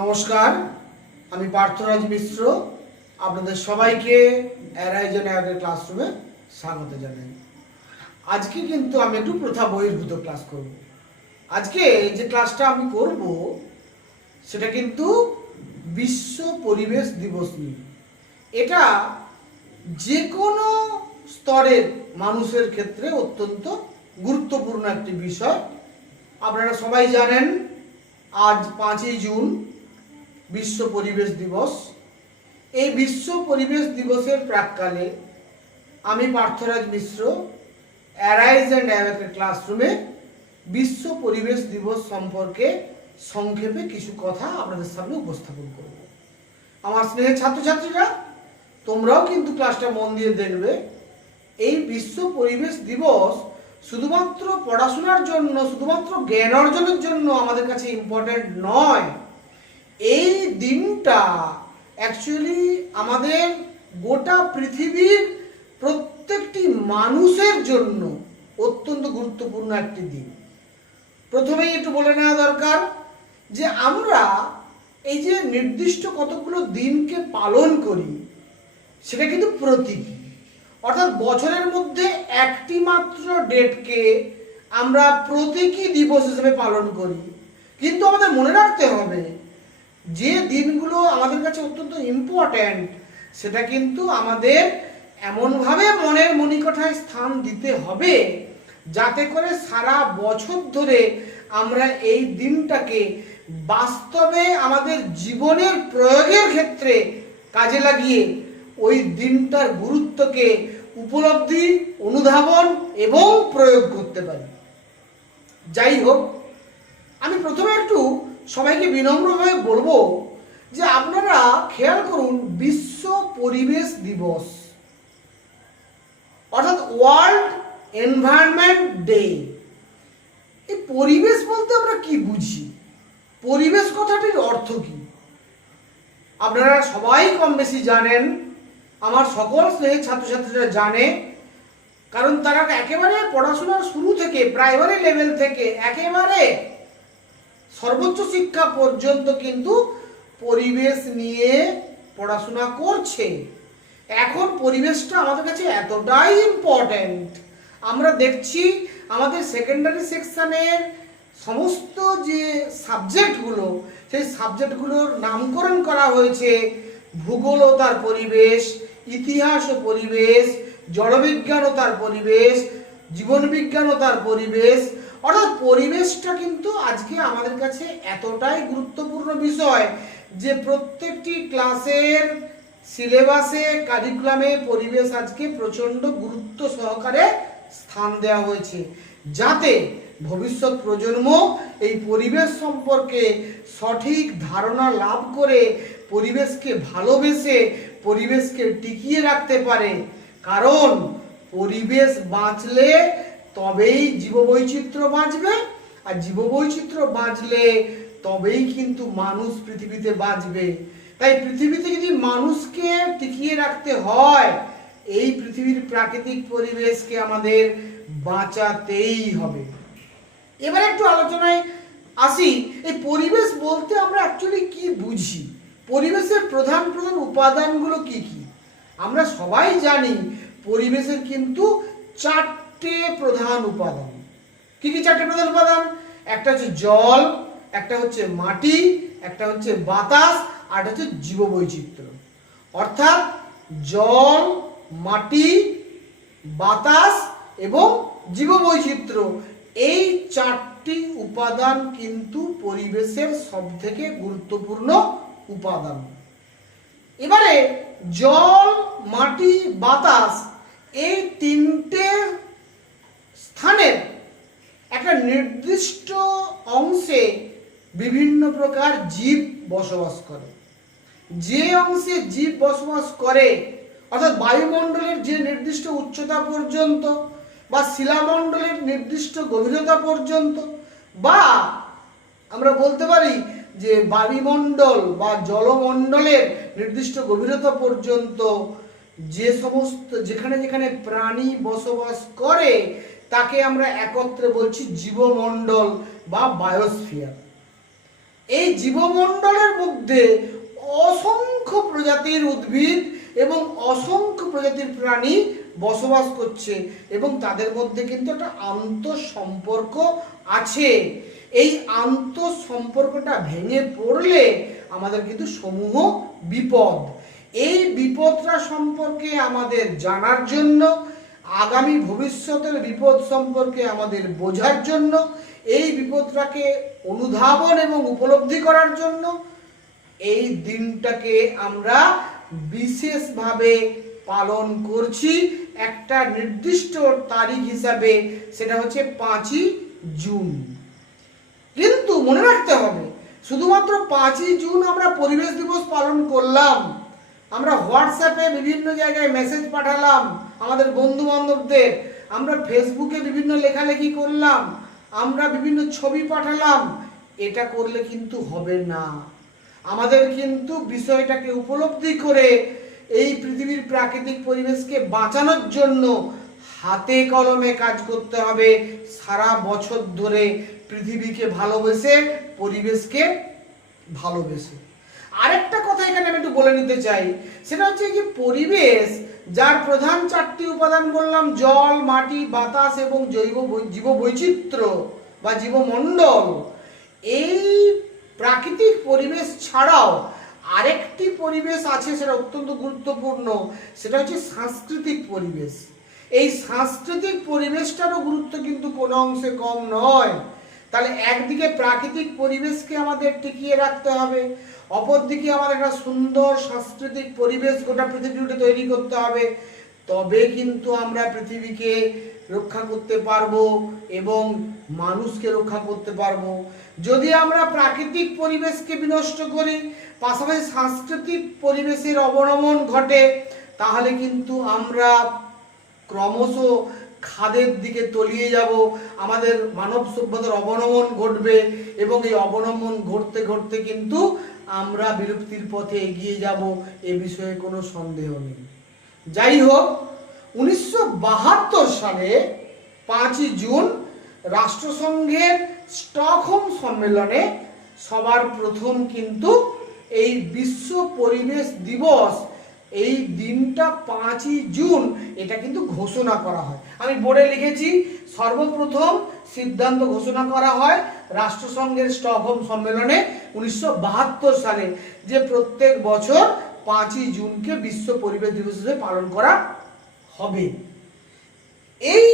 নমস্কার, আমি পার্থরাজ মিশ্র আপনাদের সবাইকে অ্যারাইজন অ্যাপের ক্লাসরুমে স্বাগত জানাই। আজকে কিন্তু আমি একটু প্রথা বহির্ভূত ক্লাস করব। আজকে যে ক্লাসটা আমি করব সেটা কিন্তু বিশ্ব পরিবেশ দিবস নিয়ে। এটা যে কোনো স্তরের মানুষের ক্ষেত্রে অত্যন্ত গুরুত্বপূর্ণ একটি বিষয়। আপনারা সবাই জানেন আজ 5ই জুন বিশ্ব পরিবেশ দিবস। এই বিশ্ব পরিবেশ দিবসের প্রাক্কালে আমি পার্থরাজ মিশ্র অ্যারাইজ অ্যান্ড অ্যাওয়েকের ক্লাসরুমে বিশ্ব পরিবেশ দিবস সম্পর্কে সংক্ষেপে কিছু কথা আপনাদের সামনে উপস্থাপন করব। আমার স্নেহের ছাত্রছাত্রীরা, তোমরাও কিন্তু ক্লাসটা মন দিয়ে দেখবে। এই বিশ্ব পরিবেশ দিবস শুধুমাত্র পড়াশোনার জন্য, শুধুমাত্র জ্ঞান অর্জনের জন্য আমাদের কাছে ইম্পর্টেন্ট নয়। এই দিনটা অ্যাকচুয়ালি আমাদের গোটা পৃথিবীর প্রত্যেকটি মানুষের জন্য অত্যন্ত গুরুত্বপূর্ণ একটি দিন। প্রথমেই একটু বলে নেওয়া দরকার যে আমরা এই যে নির্দিষ্ট কতগুলো দিনকে পালন করি সেটা কিন্তু প্রতীক, অর্থাৎ বছরের মধ্যে একটি মাত্র ডেটকে আমরা প্রতীকী দিবস হিসেবে পালন করি। কিন্তু আমাদের মনে রাখতে হবে যে দিনগুলো আমাদের কাছে অত্যন্ত ইম্পর্ট্যান্ট সেটা কিন্তু আমাদের এমনভাবে মনের মণিকোঠায় স্থান দিতে হবে যাতে করে সারা বছর ধরে আমরা এই দিনটাকে বাস্তবে আমাদের জীবনের প্রয়োগের ক্ষেত্রে কাজে লাগিয়ে ওই দিনটার গুরুত্বকে উপলব্ধি, অনুধাবন এবং প্রয়োগ করতে পারি। যাই হোক, আমি প্রথমে একটু সবাইকে বিনম্রভাবে বলবো যে আপনারা খেয়াল করুন, বিশ্ব পরিবেশ দিবস অর্থাৎ ওয়ার্ল্ড এনভায়রনমেন্ট ডে। এই পরিবেশ বলতে আমরা কি বুঝি? পরিবেশ কথাটির অর্থ কি? আপনারা সবাই কম বেশি জানেন, আমার সকল স্নেহের ছাত্রছাত্রীরা জানে, কারণ তারা একেবারে পড়াশোনার শুরু থেকে, প্রাইমারি লেভেল থেকে একেবারে সর্বোচ্চ শিক্ষা পর্যন্ত কিন্তু পরিবেশ নিয়ে পড়াশোনা করছে। এখন পরিবেশটা আমাদের কাছে এতটাই ইম্পর্ট্যান্ট, আমরা দেখছি আমাদের সেকেন্ডারি সেকশনের সমস্ত যে সাবজেক্টগুলো, সেই সাবজেক্টগুলোর নামকরণ করা হয়েছে ভূগোল ও তার পরিবেশ, ইতিহাস ও পরিবেশ, জড়বিজ্ঞান ও তার পরিবেশ, জীবনবিজ্ঞান ও তার পরিবেশ। অর্থাৎ পরিবেশটা কিন্তু আজকে আমাদের কাছে এতটাই গুরুত্বপূর্ণ বিষয় যে প্রত্যেকটি ক্লাসের সিলেবাসে, কারিকুলামে পরিবেশ আজকে প্রচণ্ড গুরুত্ব সহকারে স্থান দেওয়া হয়েছে, যাতে ভবিষ্যৎ প্রজন্ম এই পরিবেশ সম্পর্কে সঠিক ধারণা লাভ করে পরিবেশকে ভালোবেসে পরিবেশকে টিকিয়ে রাখতে পারে। কারণ পরিবেশ বাঁচলে তবেই জীববৈচিত্র্য বাঁচবে, আর জীববৈচিত্র্য বাঁচলে তবেই কিন্তু মানুষ পৃথিবীতে বাঁচবে। তাই পৃথিবীতে যদি মানুষকে টিকিয়ে রাখতে হয়, এই পৃথিবীর প্রাকৃতিক পরিবেশকে আমাদের বাঁচাতেই হবে। এবার একটু আলোচনায় আসি, এই পরিবেশ বলতে আমরা অ্যাকচুয়ালি কি বুঝি, পরিবেশের প্রধান প্রধান উপাদানগুলো কি কি। আমরা সবাই জানি পরিবেশের কিন্তু 4টে প্রধান উপাদান। কি কি 4টে প্রধান উপাদান? একটা হচ্ছে জল, একটা হচ্ছে মাটি, একটা হচ্ছে বাতাস, আর একটা হচ্ছে জীববৈচিত্র্য। অর্থাৎ জল, মাটি, বাতাস এবং জীববৈচিত্র্য, এই 4টি উপাদান কিন্তু পরিবেশের সবথেকে গুরুত্বপূর্ণ উপাদান। এবারে জল, মাটি, বাতাস এই 3টে স্থানের একটা নির্দিষ্ট অংশে বিভিন্ন প্রকার জীব বসবাস করে। যে অংশে জীব বসবাস করে, অর্থাৎ বায়ুমণ্ডলের যে নির্দিষ্ট উচ্চতা পর্যন্ত, বা শিলামণ্ডলের নির্দিষ্ট গভীরতা পর্যন্ত, বা আমরা বলতে পারি যে বায়ুমণ্ডল বা জলমণ্ডলের নির্দিষ্ট গভীরতা পর্যন্ত যে সমস্ত যেখানে যেখানে প্রাণী বসবাস করে তাকে আমরা একত্রে বলছি জীবমণ্ডল বা বায়োস্ফিয়ার। এই জীবমণ্ডলের মধ্যে অসংখ্য প্রজাতির উদ্ভিদ এবং অসংখ্য প্রজাতির প্রাণী বসবাস করছে এবং তাদের মধ্যে কিন্তু একটা আন্তঃসম্পর্ক আছে। এই আন্তঃসম্পর্কটা ভেঙে পড়লে আমাদের কিন্তু সমূহ বিপদ। এই বিপদটা সম্পর্কে আমাদের জানার জন্য, আগামী ভবিষ্যতের বিপদ সম্পর্কে আমাদের বোঝার জন্য, এই বিপদটাকে অনুধাবন এবং উপলব্ধি করার জন্য এই দিনটাকে আমরা বিশেষভাবে পালন করছি একটা নির্দিষ্ট তারিখ হিসাবে, সেটা হচ্ছে 5ই জুন। কিন্তু মনে রাখতে হবে, শুধুমাত্র 5ই জুন আমরা পরিবেশ দিবস পালন করলাম, আমরা হোয়াটসঅ্যাপে বিভিন্ন জায়গায় মেসেজ পাঠালাম আমাদের বন্ধু বান্ধবদের, আমরা ফেসবুকে বিভিন্ন লেখালেখি করলাম, আমরা বিভিন্ন ছবি পাঠালাম, এটা করলে কিন্তু হবে না। আমাদের কিন্তু বিষয়টাকে উপলব্ধি করে এই পৃথিবীর প্রাকৃতিক পরিবেশকে বাঁচানোর জন্য হাতে কলমে কাজ করতে হবে, সারা বছর ধরে পৃথিবীকে ভালোবেসে, পরিবেশকে ভালোবেসে। আরেকটা কথা এখানে আমি একটু বলে নিতে চাই, সেটা হচ্ছে যে পরিবেশ, যার প্রধান 4টি উপাদান বললাম, জল, মাটি, বাতাস এবং জীববৈচিত্র্য বা জীবমণ্ডল, এই প্রাকৃতিক পরিবেশ ছাড়াও আরেকটি পরিবেশ আছে, সেটা অত্যন্ত গুরুত্বপূর্ণ, সেটা হচ্ছে সাংস্কৃতিক পরিবেশ। এই সাংস্কৃতিক পরিবেশটারও গুরুত্ব কিন্তু কোনো অংশে কম নয়। তাহলে একদিকে প্রাকৃতিক পরিবেশকে আমাদের টিকিয়ে রাখতে হবে, অপরদিকে আমাদের একটা সুন্দর সাংস্কৃতিক পরিবেশ গোটা পৃথিবীতে তৈরি করতে হবে, তবে কিন্তু আমরা পৃথিবীকে রক্ষা করতে পারবো এবং মানুষকে রক্ষা করতে পারবো। যদি আমরা প্রাকৃতিক পরিবেশকে বিনষ্ট করি, পাশাপাশি সাংস্কৃতিক পরিবেশের অবনমন ঘটে, তাহলে কিন্তু আমরা ক্রমশ খাদের দিকে তলিয়ে যাব, আমাদের মানব সভ্যতার অবনমন ঘটবে এবং এই অবনমন ঘটতে ঘটতে কিন্তু আমরা বিলুপ্তির পথে এগিয়ে যাব, এ বিষয়ে কোনো সন্দেহ নেই। যাই হোক, 1972 সালে 5ই জুন রাষ্ট্রসংঘের স্টকহোম সম্মেলনে সবার প্রথম কিন্তু এই বিশ্ব পরিবেশ দিবস, এই দিনটা 5ই জুন, এটা কিন্তু ঘোষণা করা হয়। আমি বোর্ডে লিখেছি, সর্বপ্রথম সিদ্ধান্ত ঘোষণা করা হয় রাষ্ট্রসংঘের স্টকহোম সম্মেলনে 1972 সালে, যে প্রত্যেক বছর 5ই জুনকে বিশ্ব পরিবেশ দিবস হিসেবে পালন করা হবে। এই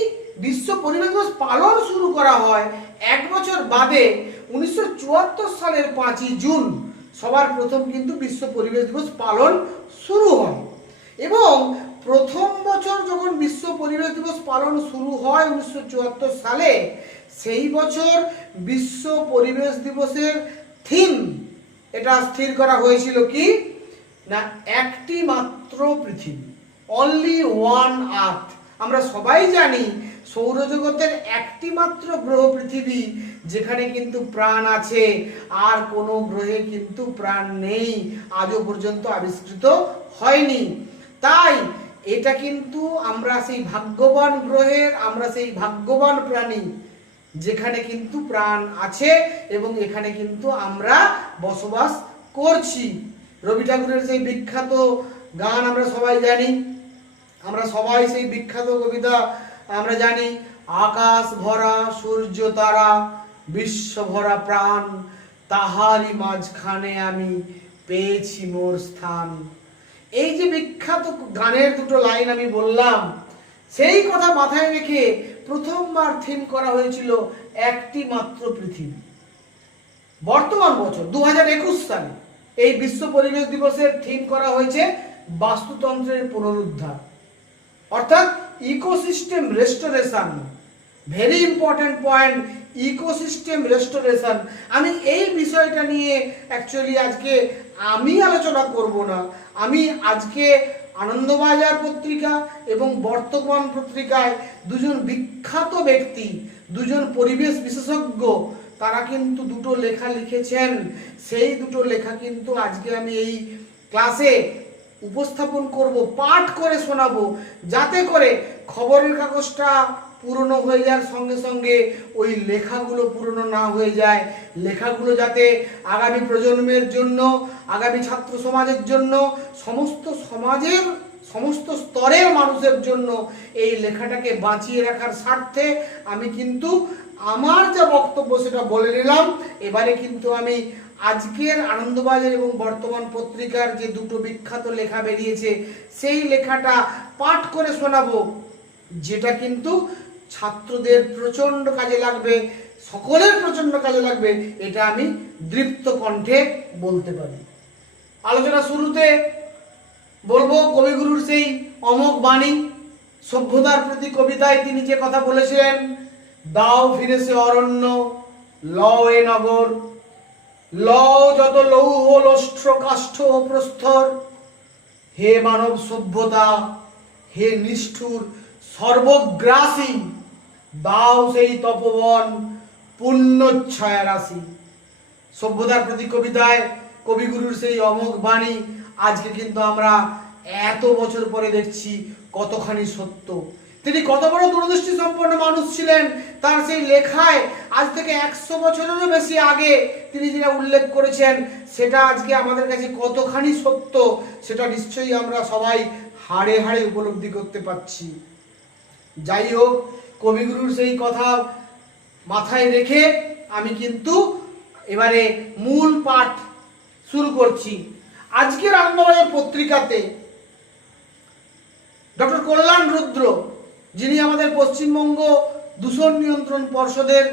বিশ্ব পরিবেশ দিবস পালন শুরু করা হয় এক বছর বাদে 1974 সালের 5ই জুন সবার প্রথম কিন্তু বিশ্ব পরিবেশ দিবস পালন শুরু হয়। এবং প্রথম বছর যখন বিশ্ব পরিবেশ দিবস পালন শুরু হয় 1974 সালে, সেই বছর বিশ্ব পরিবেশ দিবসের থিম এটা স্থির করা হয়েছিল কি না, একটি মাত্র পৃথিবী, অনলি ওয়ান আর্থ। আমরা সবাই জানি সৌরজগতের একটি মাত্র গ্রহ পৃথিবী, যেখানে কিন্তু প্রাণ আছে, আর কোনো গ্রহে কিন্তু প্রাণ নেই, আজও পর্যন্ত আবিষ্কৃত হয়নি। তাই এটা কিন্তু আমরা সেই ভাগ্যবান গ্রহের, আমরা সেই ভাগ্যবান প্রাণী, যেখানে কিন্তু প্রাণ আছে এবং এখানে কিন্তু আমরা বসবাস করছি। রবি ঠাকুরের সেই বিখ্যাত গান আমরা সবাই জানি, আমরা সবাই সেই বিখ্যাত কবিতা আমরা জানি, আকাশ ভরা সূর্য তারা, বিশ্ব ভরা প্রাণ, তাহারি মাঝখানে আমি পেয়েছি মোর স্থান। এই যে বিখ্যাত গানের দুটো লাইন আমি বললাম, সেই কথা মাথায় রেখে প্রথমবার থিম করা হয়েছিল একটি মাত্র পৃথিবী। বর্তমান বছর 2021 সালে এই বিশ্ব পরিবেশ দিবসের থিম করা হয়েছে বাস্তুতন্ত্রের পুনরুদ্ধার, অর্থাৎ ecosystem restoration. Very important point, ecosystem restoration. আমি এই বিষয়টা নিয়ে অ্যাকচুয়ালি আজকে আমি আলোচনা করব না। আমি আজকে আনন্দবাজার পত্রিকা এবং বর্তমান পত্রিকায় দুজন বিখ্যাত ব্যক্তি, দুজন পরিবেশ বিশেষজ্ঞ, তারা কিন্তু দুটো লেখা লিখেছেন। সেই দুটো লেখা কিন্তু আজকে আমি এই ক্লাসে উপস্থাপন করব, পাঠ করে শোনাবো, যাতে করে খবরের কাগজটা পুরনো হয়ে যাওয়ার সঙ্গে সঙ্গে ওই লেখাগুলো পুরনো না হয়ে যায়, লেখাগুলো যাতে আগামী প্রজন্মের জন্য, আগামী ছাত্র সমাজের জন্য, সমস্ত সমাজের সমস্ত স্তরের মানুষের জন্য এই লেখাটাকে বাঁচিয়ে রাখার স্বার্থে আমি কিন্তু আমার যা বক্তব্য সেটা বলে নিলাম। এবারে কিন্তু আমি আজকের আনন্দবাজার এবং বর্তমান পত্রিকার যে দুটো বিখ্যাত লেখা বেরিয়েছে সেই লেখাটা পাঠ করে শোনাবো, যেটা কিন্তু ছাত্রদের প্রচণ্ড কাজে লাগবে, সকলের প্রচণ্ড কাজে লাগবে, এটা আমি দৃপ্ত কণ্ঠে বলতে পারি। আলোচনা শুরুতে বলবো কবিগুরুর সেই অমোঘ বাণী, সভ্যতার প্রতি কবিতায় তিনি যে কথা বলেছিলেন, দাও ফিরে সে অরণ্য, লও এ নগর, লও যত লৌহ লষ্ট্র কাষ্ঠ ও প্রস্তর, হে মানব সভ্যতা, হে নিষ্ঠুর সর্বগ্রাসী, দাও সেই তপবন পুণ্যচ্ছায়া রাশি। সভ্যতার প্রতি কবিতায় কবিগুরুর সেই অমোঘ বাণী আজকে কিন্তু আমরা এত বছর পরে দেখছি কতখানি সত্য। তিনি কত বড় দূরদৃষ্টি সম্পন্ন মানুষ ছিলেন, তার সেই লেখায় আজ থেকে 100 বছরেরও বেশি আগে তিনি যেটা উল্লেখ করেছেন সেটা আজকে আমাদের কাছে কতখানি সত্য সেটা নিশ্চয়ই আমরা সবাই হাড়ে হাড়ে উপলব্ধি করতে পারছি। যাই হোক, কবিগুরুর সেই কথা মাথায় রেখে আমি কিন্তু এবারে মূল পাঠ শুরু করছি। আজকের আনন্দবাজার পত্রিকাতে ডক্টর কল্যাণ রুদ্র, যিনি আমাদের পশ্চিমবঙ্গ দূষণ নিয়ন্ত্রণ পর্ষদের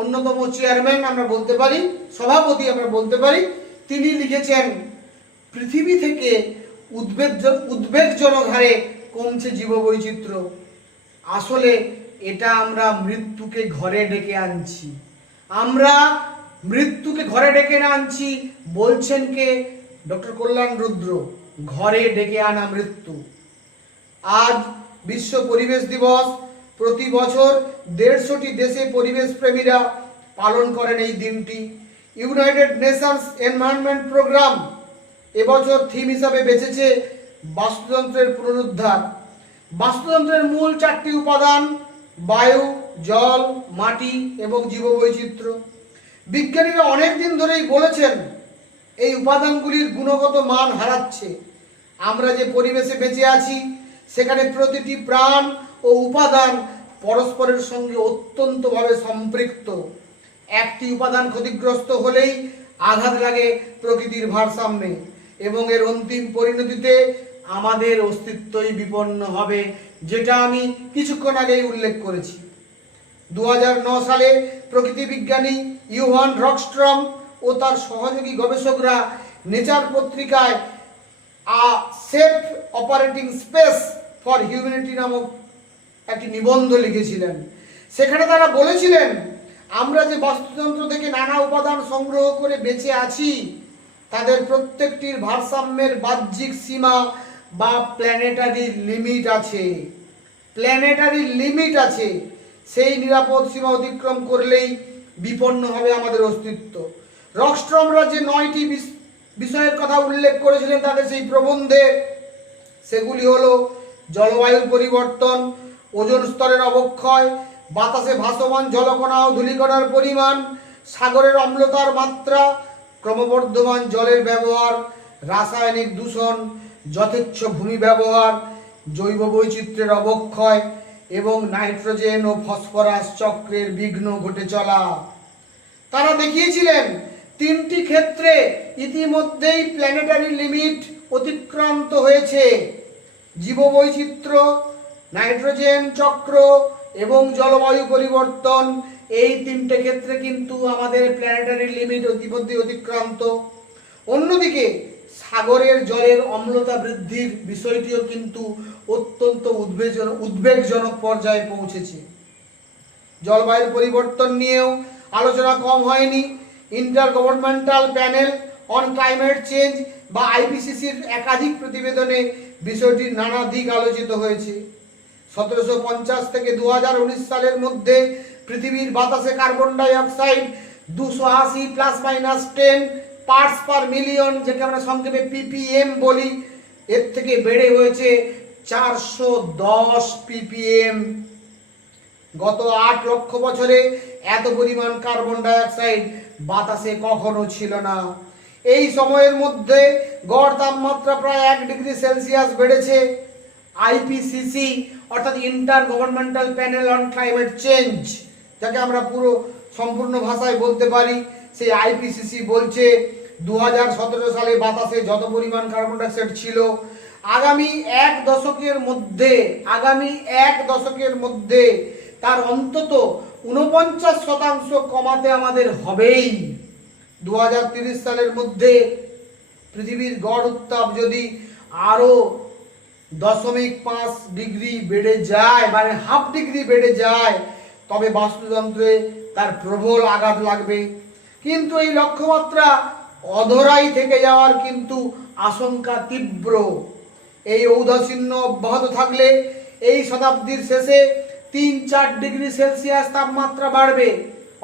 অন্যতম চেয়ারম্যান আমরা বলতে পারি, সভাপতি আমরা বলতে পারি, তিনি লিখেছেন, পৃথিবী থেকে উদ্বেগজনক হারে কমছে জীববৈচিত্র্য। আসলে এটা আমরা মৃত্যুকে ঘরে ডেকে আনছি, আমরা মৃত্যুকে ঘরে ডেকে আনছি বলছেন কে? ডক্টর কল্যাণ রুদ্র। ঘরে ডেকে আনা মৃত্যু। আজ বিশ্ব পরিবেশ দিবস। প্রতি বছর 150টি দেশে পরিবেশ প্রেমীরা পালন করেন এই দিনটি। ইউনাইটেড নেশনস এনভায়রনমেন্ট প্রোগ্রাম এবছর থিম হিসাবে বেছেছে বাস্তুতন্ত্রের পুনরুদ্ধার। বাস্তুতন্ত্রের মূল 4টি উপাদান: বায়ু, জল, মাটি এবং জীববৈচিত্র্য। বিজ্ঞানীরা অনেক দিন ধরেই বলেছেন এই উপাদানগুলির গুণগত মান হারাচ্ছে। আমরা যে পরিবেশে বেঁচে আছি সেখানে প্রতিটি প্রাণ ও উপাদান পরস্পরের সঙ্গে অত্যন্তভাবে সম্পৃক্ত। একটি উপাদান ক্ষতিগ্রস্ত হলেই আঘাত লাগে প্রকৃতির ভারসাম্যে এবং এর অন্তিম পরিণতিতে আমাদের অস্তিত্বই বিপন্ন হবে, যেটা আমি কিছুক্ষণ আগেই উল্লেখ করেছি। 2009 সালে প্রকৃতি বিজ্ঞানী ইউহান রকস্ট্রম ও তার সহযোগী গবেষকরা নেচার পত্রিকায় আ safe operating space for humanity নামক একটি নিবন্ধ লিখেছিলেন। সেখানে তারা বলেছিলেন, আমরা যে বাস্তুতন্ত্র থেকে নানা উপাদান সংগ্রহ করে বেঁচে আছি তাদের প্রত্যেকটির ভারসাম্যের বাহ্যিক সীমা বা প্ল্যানেটারি লিমিট আছে। প্ল্যানেটারি লিমিট আছে। সেই নিরাপদ সীমা অতিক্রম করলেই বিপন্ন হবে আমাদের অস্তিত্ব। রকস্ট্রমরা যে 9টি বিষয়ের কথা উল্লেখ করেছিলেন তাদের সেই প্রবন্ধে, সেগুলি হলো জলবায়ুর পরিবর্তন, ওজোন স্তরের অবক্ষয়, বাতাসে ভাসমান জলকণা ও ধূলিকণার পরিমাণ, সাগরের অম্লতার মাত্রা, ক্রমবর্ধমান জলের ব্যবহার, রাসায়নিক দূষণ, যথেচ্ছ ভূমি ব্যবহার, জৈব বৈচিত্র্যের অবক্ষয় এবং নাইট্রোজেন ও ফসফরাস চক্রের বিঘ্ন ঘটে চলা। তারা দেখিয়েছিলেন 3টি ক্ষেত্রে ইতিমধ্যেই প্ল্যানেটারি লিমিট অতিক্রান্ত হয়েছে। জীববৈচিত্র্য, নাইট্রোজেন চক্র এবং জলবায়ু পরিবর্তন, এই 3টে ক্ষেত্রে কিন্তু আমাদের প্ল্যানেটারি লিমিট ইতিমধ্যে অতিক্রান্ত। অন্যদিকে সাগরের জলের অম্লতা বৃদ্ধির বিষয়টিও কিন্তু অত্যন্ত উদ্বেগজনক পর্যায়ে পৌঁছেছে। জলবায়ুর পরিবর্তন নিয়েও আলোচনা কম হয়নি। Inter governmental panel on climate change বা আইপিসিসির একাধিক প্রতিবেদনে বিষয়টির নানা দিক আলোচিত হয়েছে। 1750 থেকে 2019 সালের মধ্যে পৃথিবীর বাতাসে carbon die oxide 280 ±10 parts per million, যেটা আমরা সংক্ষেপে ppm বলি, এর থেকে বেড়ে হয়েছে 410 ppm। গত 8 লক্ষ বছরে এত পরিমাণ কার্বন ডাইঅক্সাইড বাতাসে কখনো ছিল না। এই সময়ের মধ্যে গড় তাপমাত্রা প্রায় 1 ডিগ্রি সেলসিয়াস বেড়েছে। আইপিসিসি অর্থাৎ inter governmental panel on climate change, যাকে আমরা পুরো সম্পূর্ণ ভাষায় বলতে পারি, সেই আইপিসিসি বলছে 2017 সালে বাতাসে যত পরিমাণ কার্বন ডাইঅক্সাইড ছিল আগামী এক দশকের মধ্যে তার অন্তত 49% কমাতে আমাদের হবেই। 2030 সালের মধ্যে পৃথিবীর গড় উত্তাপ যদি আরো 0.5 ডিগ্রি বেড়ে যায়, মানে হাফ ডিগ্রি বেড়ে যায়, তবে বাস্তুতন্ত্রে তার প্রবল আঘাত লাগবে। কিন্তু এই লক্ষ্যমাত্রা অধরাই থেকে যাওয়ার কিন্তু আশঙ্কা তীব্র। এই ঔদাসীন্য অব্যাহত থাকলে এই শতাব্দীর শেষে 3-4 ডিগ্রি সেলসিয়াস তাপমাত্রা বাড়বে।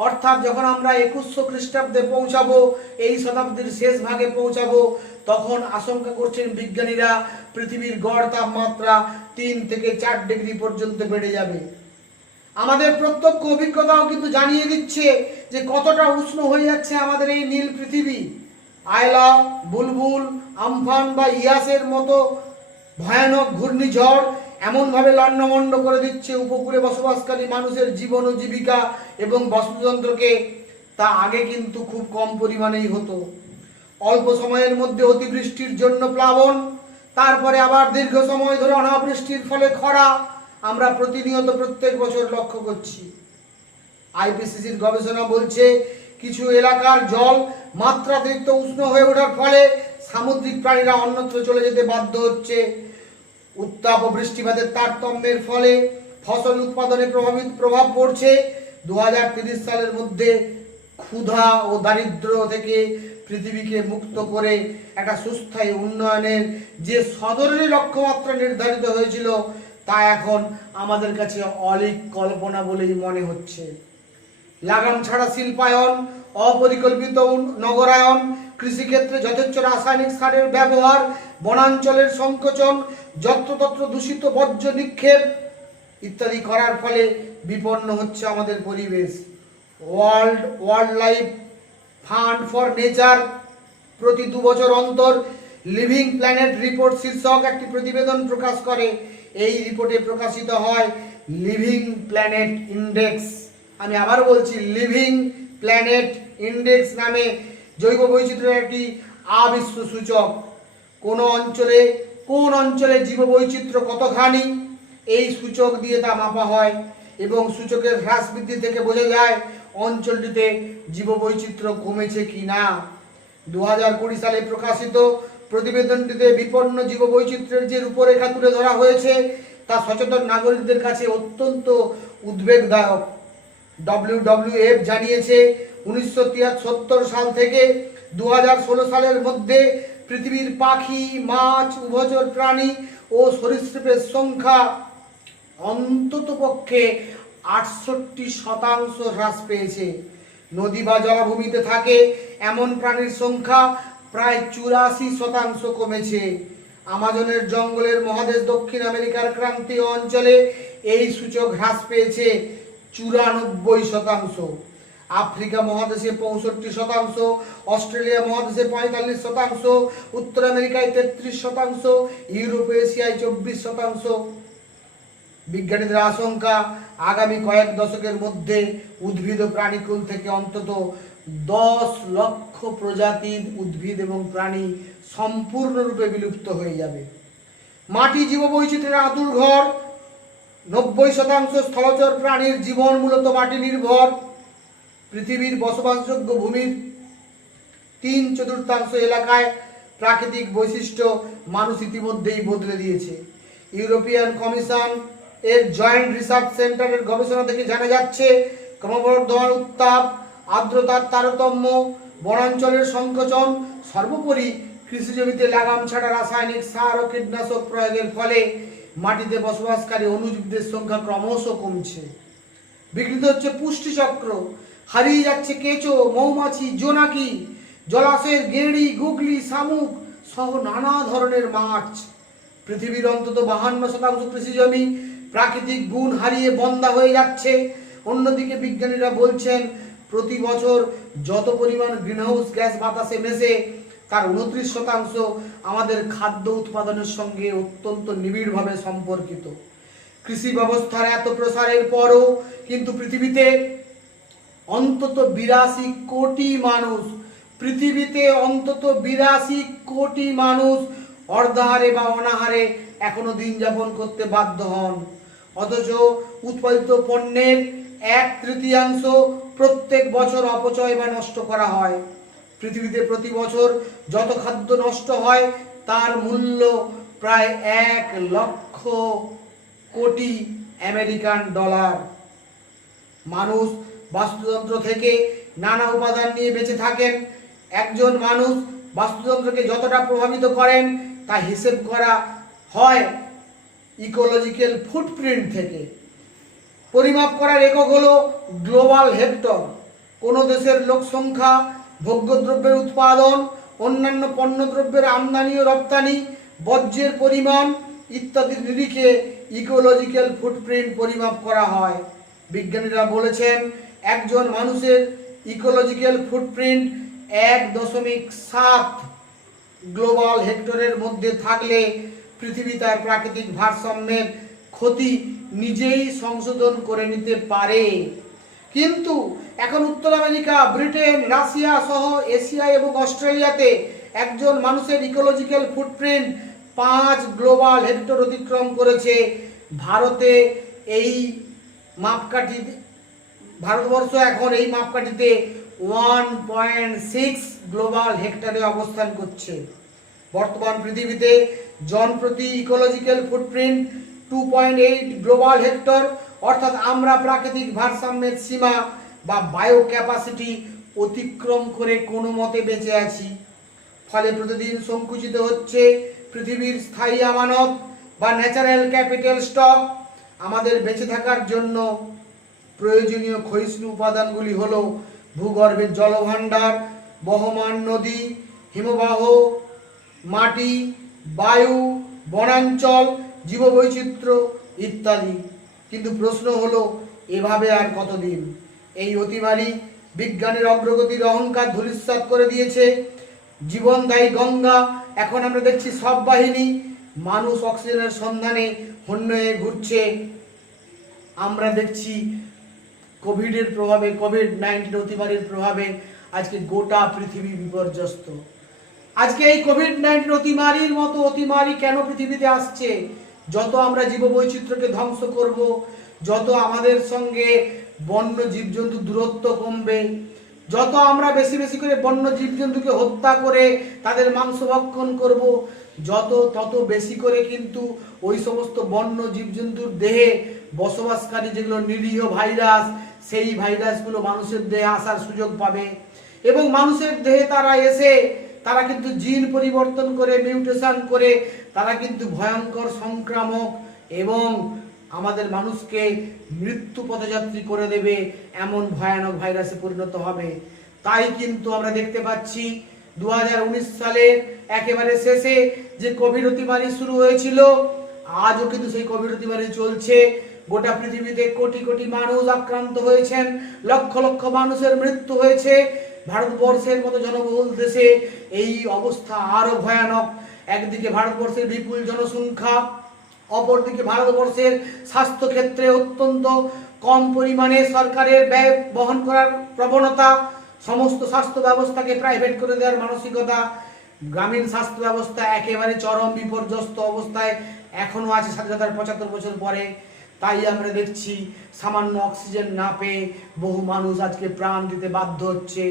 অর্থাৎ যখন আমরা 2100 খ্রিস্টাব্দে পৌঁছাবো, এই শতাব্দীর শেষ ভাগে পৌঁছাবো, তখন আশঙ্কা করছেন বিজ্ঞানীরা পৃথিবীর গড় তাপমাত্রা 3 থেকে 4 ডিগ্রি পর্যন্ত বেড়ে যাবে। আমাদের প্রত্যক্ষ অভিজ্ঞতাও কিন্তু জানিয়ে দিচ্ছে যে কতটা উষ্ণ হয়ে যাচ্ছে আমাদের এই নীল পৃথিবী। আয়লা, বুলবুল, আমফান বা ইয়াসের মতো ভয়ানক ঘূর্ণিঝড় এমনভাবে লণ্ডভণ্ড করে দিচ্ছে উপকূলে বসবাসকারী মানুষের জীবন ও জীবিকা এবং বাস্তুতন্ত্রকে, তা আগে কিন্তু খুব কম পরিমাণেই হতো। অল্প সময়ের মধ্যে অতিবৃষ্টির জন্য প্লাবন, তারপরে আবার দীর্ঘ সময় ধরে অনাবৃষ্টির ফলে খরা আমরা প্রতিনিয়ত প্রত্যেক বছর লক্ষ্য করছি। আইপিসিসির গবেষণা বলছে কিছু এলাকার জল মাত্রাতিরিক্ত উষ্ণ হয়ে ওঠার ফলে সামুদ্রিক প্রাণীরা অন্যত্র চলে যেতে বাধ্য হচ্ছে। উত্তাপ ও বৃষ্টিপাতের তারতম্যের ফলে ফসল উৎপাদনে প্রভাব পড়ছে। 2030 সালের মধ্যে ক্ষুধা ও দারিদ্র থেকে পৃথিবীকে মুক্ত করে একটা সুস্থায়ী উন্নয়নের যে সদরের লক্ষ্যমাত্রা নির্ধারিত হয়েছিল, তা এখন আমাদের কাছে অলীক কল্পনা বলেই মনে হচ্ছে। লাগাম ছাড়া শিল্পায়ন, অপরিকল্পিত নগরায়ন, কৃষিক্ষেত্রে যথেচ্ছ রাসায়নিক সারের ব্যবহার, বনাঞ্চলের সংকোচন, যত্রতত্র দূষিত বর্জ্য নিক্ষেপ ইত্যাদি করার ফলে বিপন্ন হচ্ছে আমাদের পরিবেশ। World life fund for nature প্রতি 2 বছর অন্তর লিভিং প্ল্যানেট রিপোর্ট শীর্ষক একটি প্রতিবেদন প্রকাশ করে। এই রিপোর্টে প্রকাশিত হয় লিভিং প্ল্যানেট ইন্ডেক্স। আমি আবার বলছি, লিভিং প্ল্যানেট ইন্ডেক্স নামে জৈব বৈচিত্র্যের একটি আবিশ্ব সূচক। কোন অঞ্চলে জীব বৈচিত্র্য কতখানি, এই সূচক দিয়ে তা মাপা হয় এবং সূচকের হ্রাস বৃদ্ধি থেকে বোঝা যায় অঞ্চলটিতে জীব বৈচিত্র্য কমেছে কিনা। 2020 সালে প্রকাশিত প্রতিবেদনটিতে বিপন্ন জীব বৈচিত্র্যের যে রূপরেখা তুলে ধরা হয়েছে তা সচেতন নাগরিকদের কাছে অত্যন্ত উদ্বেগদায়ক। WWF জানিয়েছে 1973 সাল থেকে 2016 সালের মধ্যে পৃথিবীর পাখি, মাছ, উভচর প্রাণী ও সরীসৃপের সংখ্যা অন্ততপক্ষে 68% হ্রাস পেয়েছে। নদী বা জলাভূমিতে থাকে এমন প্রাণীর সংখ্যা প্রায় 84% কমেছে। আমাজনের জঙ্গলের মহাদেশ দক্ষিণ আমেরিকার ক্রান্তীয় অঞ্চলে এই সূচক হ্রাস পেয়েছে 94%। আফ্রিকা মহাদেশে 65%, অস্ট্রেলিয়া মহাদেশে 45%, উত্তর আমেরিকায় 33%, ইউরোপ এশিয়ায় 24%। বিজ্ঞানীদের আশঙ্কা আগামী কয়েক দশকের মধ্যে উদ্ভিদ ও প্রাণীকুল থেকে অন্তত 10 লক্ষ প্রজাতির উদ্ভিদ এবং প্রাণী সম্পূর্ণরূপে বিলুপ্ত হয়ে যাবে। মাটি জীববৈচিত্র্যের আঁতুড় ঘর। 90% স্থলচর প্রাণীর জীবন মূলত মাটি নির্ভর। পৃথিবীর বসবাসযোগ্য ভূমির 3/4 এলাকায় প্রাকৃতিক বৈশিষ্ট্য মানুষ ইতিমধ্যেই বদলে দিয়েছে। ইউরোপিয়ান কমিশন এর জয়েন্ট রিসার্চ সেন্টারের গবেষণা থেকে জানা যাচ্ছে ক্রমবর্ধমান উত্তাপ, আর্দ্রতার তারতম্য, বনাঞ্চলের সংকোচন, সর্বোপরি কৃষিজমিতে লাগাম ছাড়া রাসায়নিক সার ও কীটনাশক প্রয়োগের ফলে মাটিতে বসবাসকারী অণুজীবদের সংখ্যা ক্রমশ কমছে। বিঘ্নিত হচ্ছে পুষ্টিচক্র, হারিয়ে যাচ্ছে কেঁচো, মৌমাছি, জোনাকি, জলাশয়ের গেঁড়ি, গুগলি, শামুক সহ নানা ধরনের মাছ। পৃথিবীর অন্তত 52% কৃষিজমি প্রাকৃতিক গুণ হারিয়ে বন্ধা হয়ে যাচ্ছে। অন্যদিকে বিজ্ঞানীরা বলছেন প্রতি বছর যত পরিমাণ গ্রিনহাউস গ্যাস বাতাসে মেশে তার 29% আমাদের খাদ্য উৎপাদনের সঙ্গে অত্যন্ত নিবিড়ভাবে সম্পর্কিত। কৃষি ব্যবস্থার এত প্রসারের পরও কিন্তু পৃথিবীতে অন্তত 82 কোটি মানুষ অর্ধাহারে বা অনাহারে এখনো দিন যাপন করতে বাধ্য হন। অথচ উৎপাদিত পণ্যের 1/3 প্রত্যেক বছর অপচয় বা নষ্ট করা হয়। পৃথিবীতে প্রতি বছর যত খাদ্য নষ্ট হয় তার মূল্য প্রায় 1 লক্ষ কোটি আমেরিকান ডলার। মানুষ বাস্তুতন্ত্র থেকে নানা উপাদান নিয়ে বেঁচে থাকেন। একজন মানুষ বাস্তুতন্ত্রকে যতটা প্রভাবিত করেন তা হিসেব করা হয় ইকোলজিক্যাল ফুটপ্রিন্ট থেকে। পরিমাপ করার একক হলো গ্লোবাল হেক্টর। কোনো দেশের লোক সংখ্যা, ভোগ্যদ্রব্যের উৎপাদন, অন্যান্য পণ্যদ্রব্যের আমদানি ও রপ্তানি, বর্জ্যের পরিমাণ ইত্যাদির নিরিখে ইকোলজিক্যাল ফুটপ্রিন্ট পরিমাপ করা হয়। বিজ্ঞানীরা বলেছেন একজন মানুষের ইকোলজিক্যাল ফুটপ্রিন্ট 1.7 গ্লোবাল হেক্টরের মধ্যে থাকলে পৃথিবী তার প্রাকৃতিক ভারসাম্যের ক্ষতি নিজেই সংশোধন করে নিতে পারে। কিন্তু এখন উত্তর আমেরিকা, ব্রিটেন, রাশিয়া সহ এশিয়া এবং অস্ট্রেলিয়াতে একজন মানুষের ইকোলজিক্যাল ফুটপ্রিন্ট 5 গ্লোবাল হেক্টর অতিক্রম করেছে। ভারতবর্ষ এখন এই মাপকাঠিতে 1.6 গ্লোবাল হেক্টরে অবস্থান করছে। বর্তমান পৃথিবীতে জনপ্রতি ইকোলজিক্যাল ফুটপ্রিন্ট 2.8 গ্লোবাল হেক্টর, অর্থাৎ আমরা প্রাকৃতিক ভারসাম্যের সীমা বা বায়ো ক্যাপাসিটি অতিক্রম করে কোনো মতে বেঁচে আছি। ফলে প্রতিদিন সংকুচিত হচ্ছে পৃথিবীর স্থায়ী আমানত বা ন্যাচারাল ক্যাপিটাল স্টক। আমাদের বেঁচে থাকার জন্য প্রয়োজনীয় ক্ষয়িষ্ণু উপাদানগুলি হলো ভূগর্ভের জলভাণ্ডার, বহমান নদী, হিমবাহ, মাটি, বায়ু, বনাঞ্চল, জীববৈচিত্র্য ইত্যাদি। কিন্তু প্রশ্ন হলো এভাবে আর কতদিন? এই অতিমারী বিজ্ঞানের অগ্রগতির অহংকার ধূলিসাৎ করে দিয়েছে। জীবনদায়ী গঙ্গা এখন আমরা দেখছি সব বাহিনী। মানুষ অক্সিজেনের সন্ধানে হন্য হয়ে ঘুরছে। আমরা দেখছি কোভিড-19 অতিমারীর প্রভাবে আজকে গোটা পৃথিবী বিপর্যস্ত। আজকে এই কোভিড-19 অতিমারীর মতো অতিমারী কেন পৃথিবীতে আসছে? যত আমরা জীববৈচিত্র্যকে ধ্বংস করব, যত আমাদের সঙ্গে বন্য জীবজন্তু দূরত্ব কমবে, যত আমরা বেশি বেশি করে বন্য জীবজন্তুকে হত্যা করে তাদের মাংস ভক্ষণ করব, তত বেশি করে কিন্তু ওই সমস্ত বন্য জীবজন্তুর দেহে বসবাসকারী যেগুলো নিরীহ ভাইরাস, সেই ভাইরাসগুলো মানুষের দেহে আসার সুযোগ পাবে। এবং মানুষের দেহে তারা কিন্তু জিন পরিবর্তন করে, মিউটেশন করে তারা কিন্তু ভয়ঙ্কর সংক্রামক এবং আমাদের মানুষকে মৃত্যু পথযাত্রী করে দেবে এমন ভয়ানক ভাইরাসে পরিণত হবে। তাই কিন্তু আমরা দেখতে পাচ্ছি 2019 সালের একেবারে শেষে যে কোভিড অতিমারী শুরু হয়েছিল, আজও কিন্তু সেই কোভিড অতিমারী চলছে। গোটা পৃথিবীতে কোটি কোটি মানুষ আক্রান্ত হয়েছেন, লক্ষ লক্ষ মানুষের মৃত্যু হয়েছে। ভারতবর্ষের মতো জনবহুল দেশে এই অবস্থা আরো ভয়ানক। একদিকে ভারতবর্ষের বিপুল জনসংখ্যা, অপরদিকে ভারতবর্ষের স্বাস্থ্যক্ষেত্রে অত্যন্ত কম পরিমাণে সরকারের ব্যয় বহন করার প্রবণতা, সমস্ত স্বাস্থ্য ব্যবস্থাকে প্রাইভেট করে দেওয়ার মানসিকতা। গ্রামীণ স্বাস্থ্য ব্যবস্থা একেবারে চরম বিপর্যস্ত অবস্থায় এখনো আছে স্বাধীনতার 75 বছর পরে। তাই আমরা দেখছি সামান্য অক্সিজেন না পেয়ে বহু মানুষ আজকে প্রাণ দিতে বাধ্য হচ্ছে।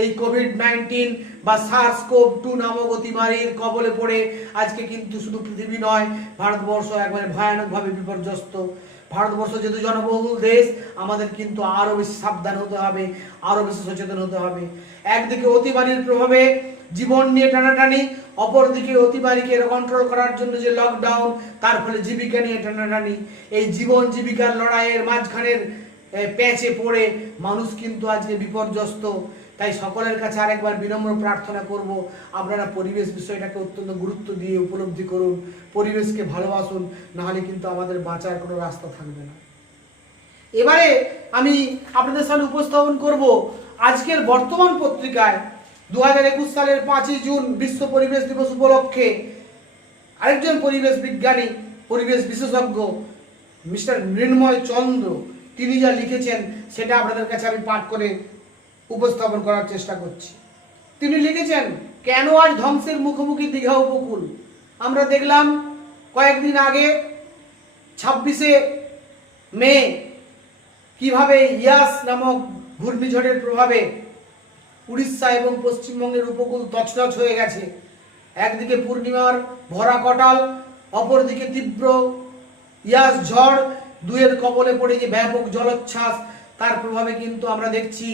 এই কোভিড-19 বা SARS-CoV-2 নামক অতিমারীর কবলে পড়ে আজকে কিন্তু শুধু পৃথিবী নয়, ভারতবর্ষ একবারে ভয়ানকভাবে বিপর্যস্ত। ভারতবর্ষ যেহেতু জনবহুল দেশ, আমাদের কিন্তু আরো বেশি সাবধান হতে হবে, আরো বেশি সচেতন হতে হবে। একদিকে অতিমারীর প্রভাবে জীবন নিয়ে টানাটানি, অপরদিকে অতিমারীকে কন্ট্রোল করার জন্য যে লকডাউন, তার ফলে জীবিকা নিয়ে টানাটানি। এই জীবন জীবিকার লড়াইয়ের মাঝখানের প্যাচে পড়ে মানুষ কিন্তু আজকে বিপর্যস্ত। তাই সকলের কাছে আরেকবার বিনম্র প্রার্থনা করব, আপনারা পরিবেশ বিষয়টাকে অত্যন্ত গুরুত্ব দিয়ে উপলব্ধি করুন, পরিবেশকে ভালোবাসুন, নাহলে কিন্তু আমাদের বাঁচার কোনো রাস্তা থাকবে না। এবারে আমি আপনাদের সামনে উপস্থাপন করব আজকের বর্তমান পত্রিকায় 2021 সালের 5ই জুন বিশ্ব পরিবেশ দিবস উপলক্ষে আরেকজন পরিবেশ বিজ্ঞানী, পরিবেশ বিশেষজ্ঞ মিস্টার মৃন্ময় চন্দ্র তিনি যা লিখেছেন সেটা আপনাদের কাছে আমি পাঠ করে উপস্থাপন করার চেষ্টা করছি। তিনি লিখেছেন, কেন আজ ধ্বংসের মুখোমুখি দীঘা উপকূল। আমরা দেখলাম কয়েকদিন আগে 26শে মে কিভাবে ইয়াস নামক ঘূর্ণিঝড়ের প্রভাবে উড়িষ্যা এবং পশ্চিমবঙ্গের উপকূল তছনছ হয়ে গেছে। একদিকে পূর্ণিমার ভরা কটাল, অপরদিকে তীব্র ইয়াস ঝড়, দুয়ের কবলে পড়ে যে ব্যাপক জলোচ্ছ্বাস, তার প্রভাবে কিন্তু আমরা দেখছি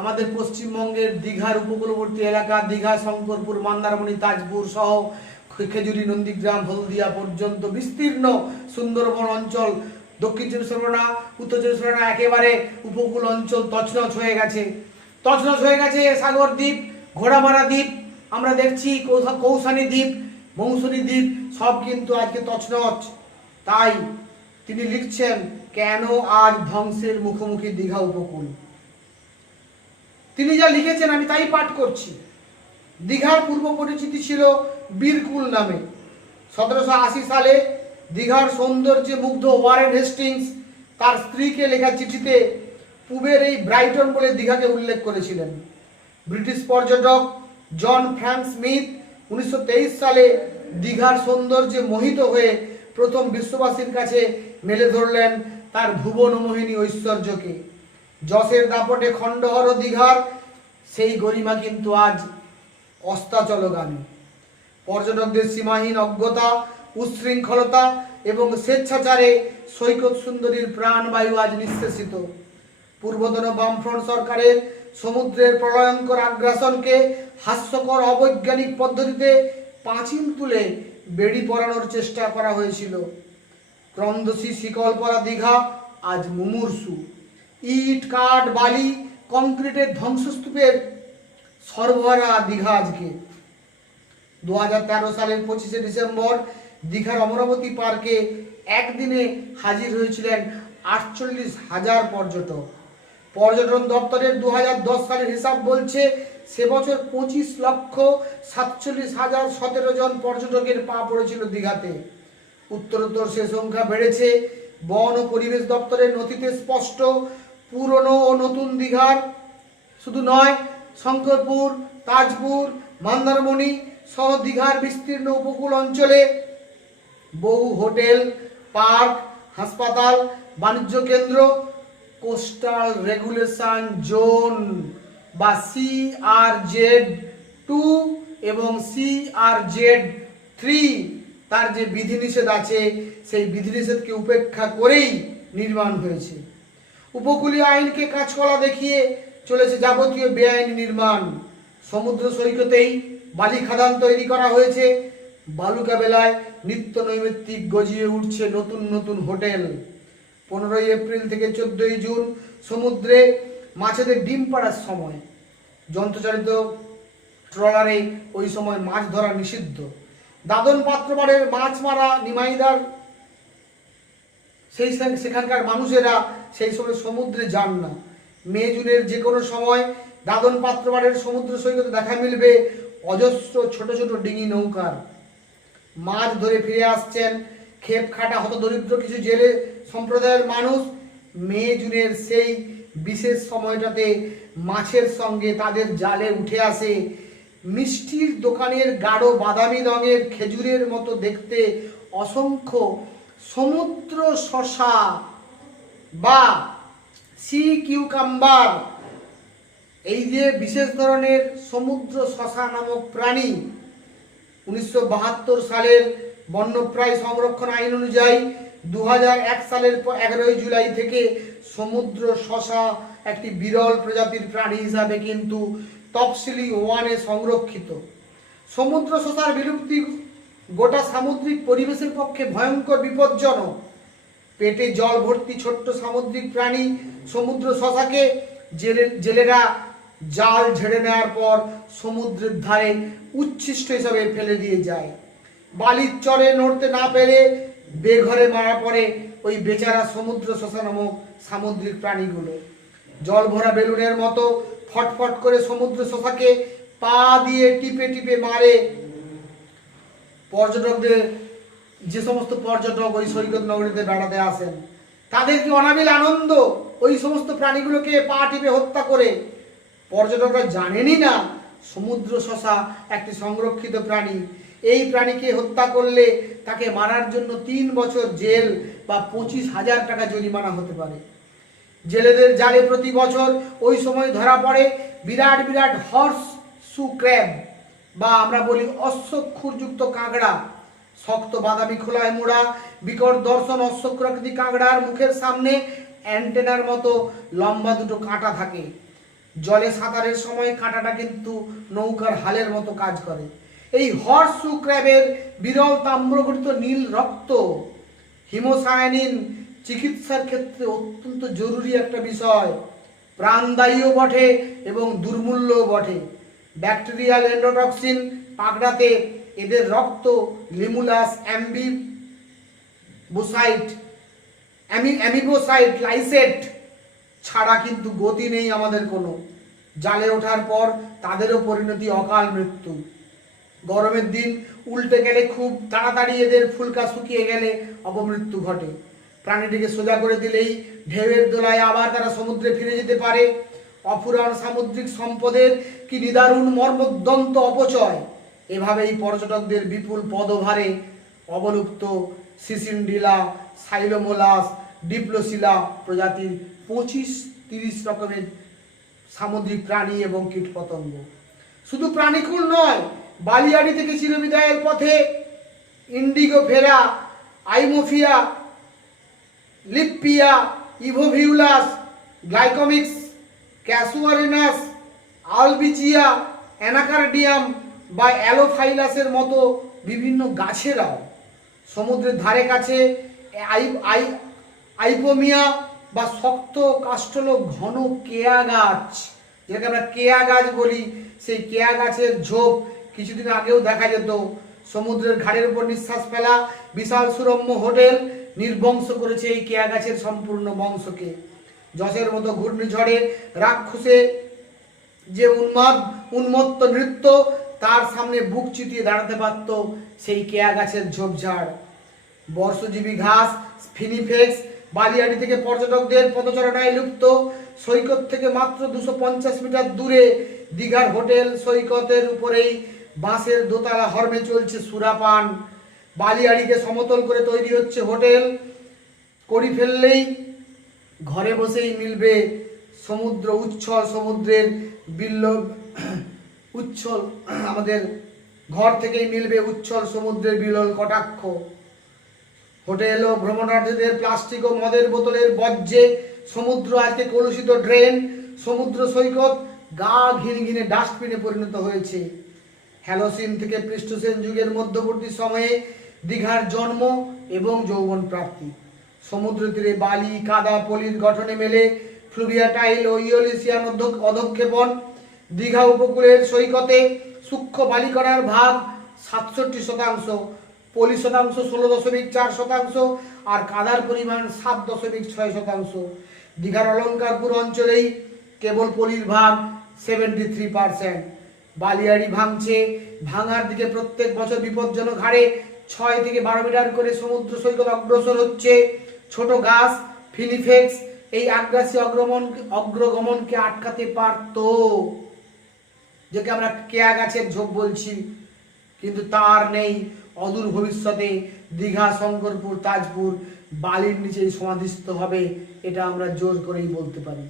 আমাদের পশ্চিমবঙ্গের দীঘার উপকূলবর্তী এলাকা, দীঘা, শঙ্করপুর, মন্দারমণি, তাজপুর সহ খেজুরি, নন্দীগ্রাম, হলদিয়া পর্যন্ত বিস্তীর্ণ সুন্দরবন অঞ্চল, দক্ষিণ চব্বিশ পরগনা, উত্তর চব্বিশ পরগনা একেবারে উপকূল অঞ্চল তছনছ হয়ে গেছে। তছনছ হয়ে গেছে সাগর দ্বীপ, ঘোড়ামারা দ্বীপ, আমরা দেখছি কৌশানী দ্বীপ, মৌসুনী দ্বীপ সব কিন্তু আজকে তছনছ। তাই তিনি লিখছেন, কেন আজ ধ্বংসের মুখোমুখি দীঘা উপকূল। তিনি যা লিখেছেন আমি তাই পাঠ করছি। দীঘার পূর্ব পরিচিতি ছিল বীরকুল নামে। 1780 সালে দীঘার সৌন্দর্যে মুগ্ধ ওয়ারেন হেস্টিংস তার স্ত্রীকে লেখা চিঠিতে পূবের এই ব্রাইটন বলে দীঘাকে উল্লেখ করেছিলেন। ব্রিটিশ পর্যটক জন ফ্রাঙ্ক স্মিথ 1923 সালে দীঘার সৌন্দর্যে মোহিত হয়ে প্রথম বিশ্ববাসীর কাছে মেলে ধরলেন তার ভুবনমোহিনী ঐশ্বর্যকে। যশের দাপটে খণ্ডহর দীঘার সেই গরিমা কিন্তু আজ অস্তাচলগামী। পর্যটকদের সীমাহীন অজ্ঞতা, উচ্ছৃঙ্খলতা এবং স্বেচ্ছাচারে সৈকত সুন্দরীর প্রাণবায়ু আজ নিঃশেষিত। পূর্বতন বামফ্রন্ট সরকারের সমুদ্রের প্রলয়ঙ্কর আগ্রাসনকে হাস্যকর অবৈজ্ঞানিক পদ্ধতিতে পাঁচিল তুলে বেড়ি পরানোর চেষ্টা করা হয়েছিল। ক্রন্দসী শিকল পরা দীঘা আজ মুমূর্ষু। ইট, কাঠ, বালি, কংক্রিটের ধ্বংসস্তূপের সর্বহারা দীঘা আজকে। 2013 সালের 25শে ডিসেম্বর দীঘার অমরাবতী পার্কে একদিনে হাজির হয়েছিলেন 48,000 পর্যটক। পর্যটন দপ্তরের 2010 সালের হিসাব বলছে সে বছর 25,47,017 জন পর্যটকের পা পড়েছিল দীঘাতে। উত্তরোত্তর সে সংখ্যা বেড়েছে। বন ও পরিবেশ দপ্তরের নথিতে স্পষ্ট, পুরনো ও নতুন দীঘার শুধু নয়, শঙ্করপুর, তাজপুর, মন্দারমণি সহ দীঘার বিস্তীর্ণ উপকূল অঞ্চলে বহু হোটেল, পার্ক, হাসপাতাল, বাণিজ্য কেন্দ্র, কোস্টাল রেগুলেশন জোন বা CRZ2 এবং CRZ3 তার যে বিধিনিষেধ আছে সেই বিধিনিষেধকে উপেক্ষা করেই নির্মাণ হয়েছে। উপকূলীয় আইনকে কাঁচকলা দেখিয়ে চলেছে যাবতীয় বেআইনি নির্মাণ। সমুদ্র সৈকতেই বালি খাদান তৈরি করা হয়েছে। বালুকা বেলায় নিত্য নৈমিত্তিক গজিয়ে উঠছে নতুন নতুন হোটেল। 15 এপ্রিল থেকে 14 জুন সমুদ্রে মাছেদের ডিম পাড়ার সময়। যন্ত্রচালিত ট্রলারে ওই সময় মাছ ধরা নিষিদ্ধ। দাদন পাত্রবাড়ের মাছ মারা নিমাইদার সেখানকার মানুষেরা সেই সময় সমুদ্রে যান না। মে জুনের যে কোনো সময় দাদন পাত্রবাড়ের সমুদ্র সৈকতে দেখা মিলবে অজস্র ছোট ছোট ডিঙি নৌকার। মাছ ধরে ফিরে আসছেন খেপ খাটা হতদরিদ্র কিছু জেলে সম্প্রদায়ের মানুষ। মে জুনের সেই বিশেষ সময়টাতে মাছের সঙ্গে তাদের জালে উঠে আসে মিষ্টির দোকানের গাঢ় বাদামি রঙের খেজুরের মতো দেখতে অসংখ্য সমুদ্র শসা বা সি কিউকাম্বার। এই যে বিশেষ ধরনের সমুদ্র শসা নামক প্রাণী 1972 সালের বন্যপ্রায় সংরক্ষণ আইন অনুযায়ী 2001 সালের 11 জুলাই থেকে সমুদ্র শসা একটি বিরল প্রজাতির প্রাণী হিসাবে কিন্তু তফসিলি 1-এ সংরক্ষিত। সমুদ্র শসার বিলুপ্তি গোটা সামুদ্রিক পরিবেশের পক্ষে ভয়ঙ্কর বিপজ্জনক। পেটে জল ভর্তি ছোট্ট সামুদ্রিক প্রাণী সমুদ্র শসাকে জেলেরা জাল ঝেড়ে নেওয়ার পর সমুদ্রের ধারে উচ্ছিষ্ট হিসাবে ফেলে দিয়ে যায়। বালির চরে নড়তে না পেরে বেঘরে মারা পড়ে ওই বেচারা সমুদ্র শসা নামক সামুদ্রিক প্রাণীগুলো। জল ভরা বেলুনের মতো ফটফট করে সমুদ্র শসাকে পা দিয়ে টিপে টিপে মারে। পর্যটকদের, যে সমস্ত পর্যটক ওই সৈকত নগরীতে বেড়াতে আসেন, তাদের কি অনাবিল আনন্দ ওই সমস্ত প্রাণীগুলোকে পা টিপে হত্যা করে। পর্যটকরা জানেনই না সমুদ্র শসা একটি সংরক্ষিত প্রাণী। এই প্রাণীকে হত্যা করলে তাকে মারার জন্য 3 বছর জেল বা 25,000 টাকা জরিমানা হতে পারে। জেলেদের জালে প্রতি বছর ওই সময় ধরা পড়ে বিরাট বিরাট হর্স শু ক্র্যাব বা আমরা বলি অশ্বক্ষুরযুক্ত কাঁকড়া। শক্ত বাদামি খোলায় মোড়া বিকট দর্শন অশ্বক্ষুরাকৃতি কাঁকড়ার মুখের সামনে অ্যান্টেনার মতো লম্বা দুটো কাঁটা থাকে। জলে সাঁতারের সময় কাঁটাটা কিন্তু নৌকার হালের মতো কাজ করে। এই হর্স শু ক্র্যাবের বিরল তাম্রঘটিত নীল রক্ত হিমোসায়ানিন চিকিৎসার ক্ষেত্রে অত্যন্ত জরুরি একটা বিষয়, প্রাণদায়ীও বটে এবং দুর্মূল্যও বটে। ব্যাকটেরিয়াল এন্ডোটক্সিন পাকড়াতে এদের রক্ত লিমুলাস অ্যামিবোসাইট লাইসেট ছাড়া কিন্তু গতি নেই আমাদের কোনো। জালে ওঠার পর তাদেরও পরিণতি অকাল মৃত্যু। গরমের দিন উল্টে গেলে খুব তাড়াতাড়ি এদের ফুলকা শুকিয়ে গেলে অপমৃত্যু ঘটে। প্রাণীটিকে সোজা করে দিলেই ঢেউয়ের দোলায় আবার তারা সমুদ্রে ফিরে যেতে পারে। অফুরান সামুদ্রিক সম্পদের কি নিদারুণ মর্মদন্ত অপচয়। এভাবেই পর্যটকদের বিপুল পদভারে অবলুপ্ত সিসিনডিলা, সাইলোমোলাস, ডিপ্লোসিলা প্রজাতির 25-30 রকমের সামুদ্রিক প্রাণী এবং কীটপতঙ্গ। শুধু প্রাণীকুল নয়, বালিয়াড়ি থেকে চিরবিদায়ের পথে ইন্ডিগো ফেরা, আইমোফিয়া, লিপ্পিয়া, ইভোভিউলাস, গ্লাইকমিক্স, ক্যাসুয়ারিনাস, আলবিচিয়া, অ্যানাকার্ডিয়াম বা অ্যালোফাইলাসের মতো বিভিন্ন গাছেরাও সমুদ্রের ধারে কাছে আইপোমিয়া বা শক্ত কাষ্ঠল ঘন কেয়া গাছ, যেটাকে আমরা কেয়া গাছ বলি, সেই কেয়া গাছের ঝোপ কিছুদিন আগেও দেখা যেত। সমুদ্রের ঘাড়ের উপর নিঃশ্বাস ফেলা বিশাল সুরম্য হোটেল নির্বংশ করেছে এই কেয়া গাছের সম্পূর্ণ বংশকে। যশের মতো ঘূর্ণিঝড়ে রাক্ষসে যে উন্মত্ত নৃত্য, তার সামনে বুক চিতিয়ে দাঁড়াতে পারত সেই কেয়া গাছের ঝোপঝাড়। বর্ষজীবী ঘাস ফিনিফেক্স বালিয়াড়ি থেকে পর্যটকদের পদচারণায় লুপ্ত। সৈকত থেকে মাত্র 250 মিটার দূরে দীঘার হোটেল সৈকতের উপরেই বাঁশের দোতলা হর্মে চলছে সুরাপান। বালিয়াড়িকে সমতল করে তৈরি হচ্ছে হোটেল। করি ফেললেই ঘরে বসেই মিলবে সমুদ্র উচ্ছল, সমুদ্রের বিল্ল উচ্ছল, আমাদের ঘর থেকেই মিলবে উচ্ছল সমুদ্রের বিরল কটাক্ষ। হোটেল ও ভ্রমণার্থীদের প্লাস্টিক ও মদের বোতলের বর্জ্যে সমুদ্র আজকে কলুষিত ড্রেন। সমুদ্র সৈকত গা ঘিনে ডাস্টবিনে পরিণত হয়েছে। হ্যালোসিন থেকে প্লিস্টোসিন যুগের মধ্যবর্তী সময়ে দীঘার জন্ম এবং যৌবন প্রাপ্তি। সমুদ্র তীরে বালি, কাদা, পলির গঠনে মেলে ফ্লুভিয়া টাইল ও ইওলিসিয়ান অধক্ষেপণ। দীঘা উপকূলের সৈকতে সূক্ষ্ম বালিকণার ভাগ 67%, পলি শতাংশ 16.4% আর কাদার পরিমাণ 7.6%। দীঘার অলঙ্কারপুর অঞ্চলেই কেবল পলির ভাগ 73%। বালিয়াড়ি ভাঙছে, ভাঙার দিকে প্রত্যেক বছর বিপজ্জনক হারে 6 থেকে 12 মিটার করে সমুদ্র সৈকত অগ্রসর হচ্ছে। ছোট গাছ ফিনিফেক্স এই আগ্রাসী অগ্রগমনকে আটকাতে পারত, যেকে আমরা কেয়া গাছের ঝোপ বলছি, কিন্তু তার নেই। অদূর ভবিষ্যতে দীঘা, শঙ্করপুর, তাজপুর বালির নিচেই সমাধিস্থ হবে, এটা আমরা জোর করেই বলতে পারি।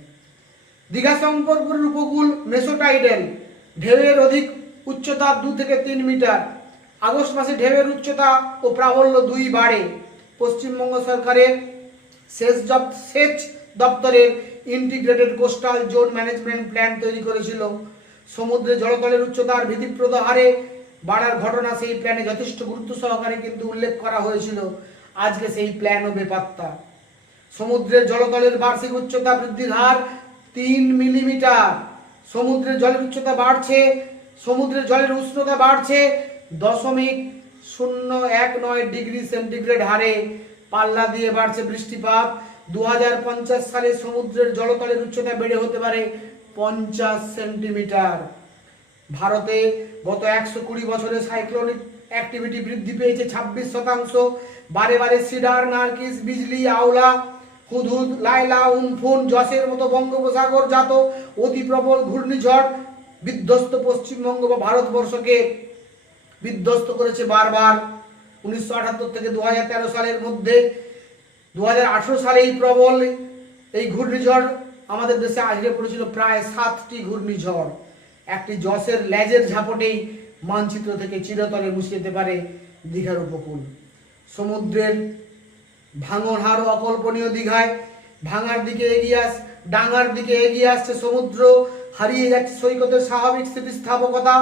দীঘা শঙ্করপুরের উপকূল মেসোটাইডাল, ঢেউয়ের অধিক উচ্চতা 2 থেকে 3 মিটার। আগস্ট মাসে ঢেউয়ের উচ্চতা ও প্রাবল্য 2 বাড়ে। পশ্চিমবঙ্গ সরকারের সেচ দপ্তরের integrated coastal zone management plan তৈরি করেছিল। সমুদ্রে জলতলের উচ্চতার ভীতিপ্রদ হারে বাড়ার ঘটনা সেই প্ল্যানে যথেষ্ট গুরুত্ব সহকারে কিন্তু উল্লেখ করা হয়েছিল। আজকে সেই প্ল্যানও বেপাত্তা। সমুদ্রের জলতলের বার্ষিক উচ্চতা বৃদ্ধির হার 3 মিলিমিটার। সমুদ্রের জলের উচ্চতা বাড়ছে, সমুদ্রের জলের উষ্ণতা বাড়ছে 0.019 ডিগ্রি সেন্টিগ্রেড হারে। পাল্লা দিয়ে বাড়ছে বৃষ্টিপাত। 2050 সালে সমুদ্রের জলতলের উচ্চতা বেড়ে হতে পারে 50 সেন্টিমিটার। ভারতে গত 120 বছরে সাইক্লোনিক অ্যাক্টিভিটি বৃদ্ধি পেয়েছে 26%। বারে বারে সিডার, নার্কিস, বিজলি, আওলা, হুদহুদ, লাইলা, উমফুন, জসের মতো বঙ্গোপসাগর জাত অতি প্রবল ঘূর্ণিঝড় বিধ্বস্ত পশ্চিমবঙ্গ বা ভারতবর্ষকে বিধ্বস্ত করেছে বারবার। 1978 থেকে 2013 সালের মধ্যে 2018 সালে এই প্রবল এই ঘূর্ণিঝড় আমাদের দেশে আছড়ে পড়েছিল প্রায় 7টি ঘূর্ণিঝড়। একটি জসের লেজের ঝাপটেই মানচিত্র থেকে চিরতরে মুছে যেতে পারে দীঘার উপকূল। সমুদ্রের ভাঙন হার অকল্পনীয়। দীঘায় ভাঙার দিকে ডাঙার দিকে এগিয়ে আসছে সমুদ্র। হারিয়ে যাচ্ছে সৈকতের স্বাভাবিক স্থিতিস্থাপকতা,